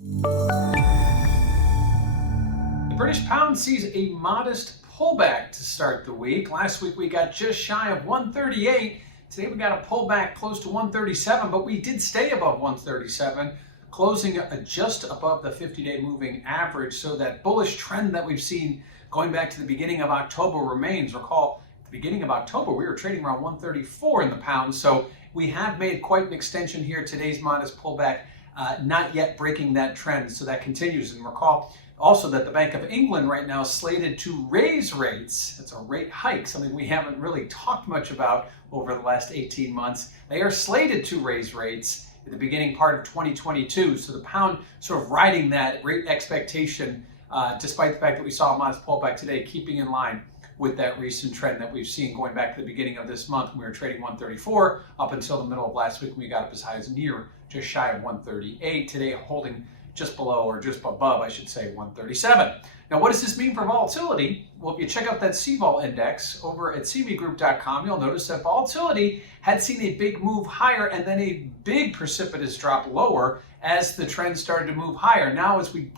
The British pound sees a modest pullback to start the week. Last week we got just shy of 138. Today we got a pullback close to 137, but we did stay above 137, closing just above the 50-day moving average. So that bullish trend that we've seen going back to the beginning of October remains. Recall, at the beginning of October, we were trading around 134 in the pound. So we have made quite an extension here. Today's modest pullback, not yet breaking that trend. So that continues. And recall also that the Bank of England right now is slated to raise rates. It's a rate hike, something we haven't really talked much about over the last 18 months. They are slated to raise rates at the beginning part of 2022. So the pound sort of riding that rate expectation, despite the fact that we saw a modest pullback today, keeping in line with that recent trend that we've seen going back to the beginning of this month. We were trading 134 up until the middle of last week. We got up as high as near just shy of 138. Today holding just below, or just above, I should say, 137. Now, what does this mean for volatility? Well, if you check out that CVOL index over at cvgroup.com, you'll notice that volatility had seen a big move higher and then a big precipitous drop lower as the trend started to move higher. Now, as we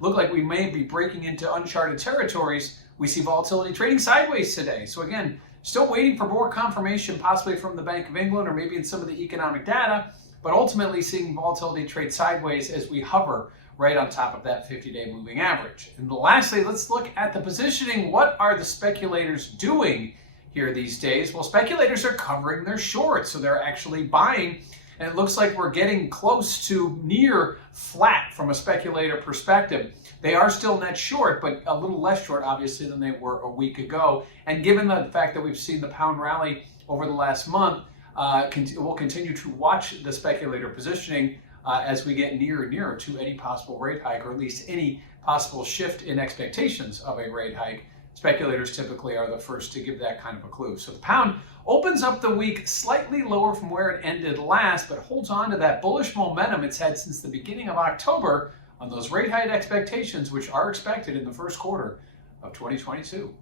look like we may be breaking into uncharted territories, we see volatility trading sideways today. So again, still waiting for more confirmation, possibly from the Bank of England or maybe in some of the economic data, but ultimately seeing volatility trade sideways as we hover right on top of that 50-day moving average. And lastly, let's look at the positioning. What are the speculators doing here these days? Well, speculators are covering their shorts, so they're actually buying, and it looks like we're getting close to near flat from a speculator perspective. They are still net short, but a little less short, obviously, than they were a week ago. And given the fact that we've seen the pound rally over the last month, we'll continue to watch the speculator positioning as we get nearer and nearer to any possible rate hike, or at least any possible shift in expectations of a rate hike. Speculators typically are the first to give that kind of a clue. So the pound opens up the week slightly lower from where it ended last, but holds on to that bullish momentum it's had since the beginning of October on those rate hike expectations, which are expected in the first quarter of 2022.